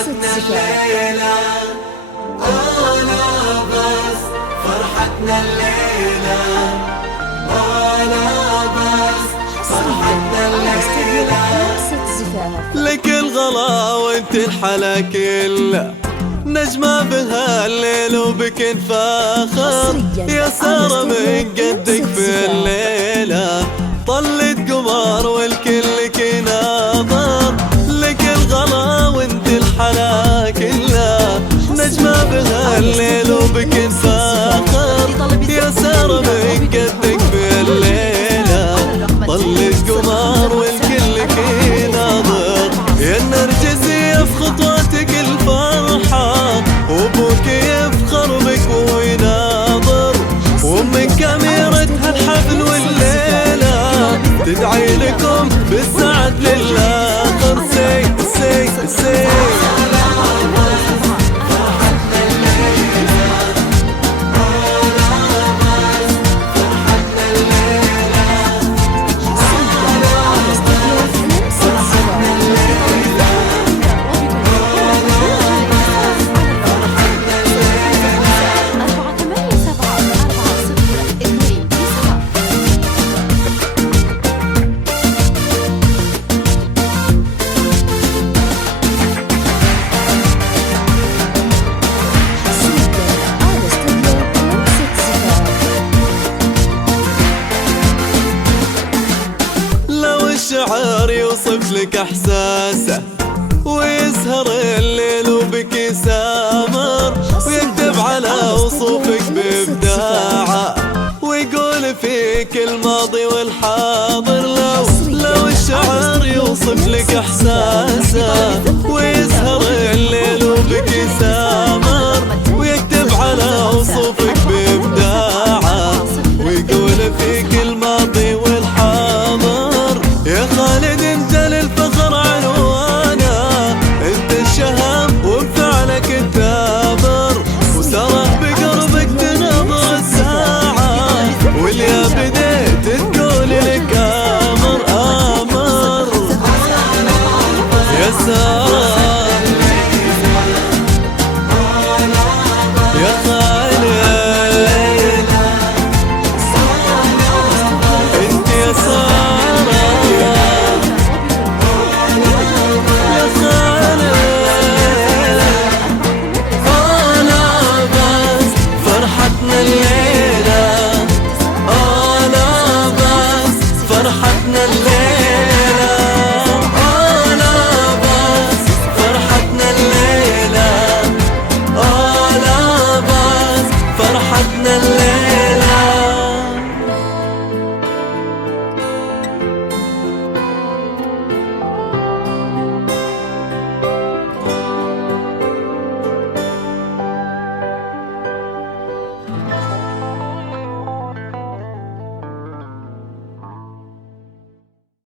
فرحتنا الليلة، أنا بس فرحتنا الليلة، أنا بس فرحتنا الليلة. لك الغلا وانت الحلا كله، نجمة بهالليل وبك نفاخر، يا سارة من قدك في الليلة، طلت قمر والكل كناظر. لك الغلا وانت الحلا كله، نجمة بهالليل وبك نفاخر، يا سارة من قدك في الليلة، طلت قمر والكل كناظر. يا النرجسية في خطواتك الفرحة، وابوك يفخر بك ويناظر، وامك اميرتها الحفل والليلة، تدعي لكم بالسعد للآخر. سي سي سي الشعر يوصف لك احساسه، ويسهر الليل وبك يسامر، ويكتب على وصوفك بابداعه، ويقول فيك الماضي والحاضر. لو الشعر يوصف لك احساسه،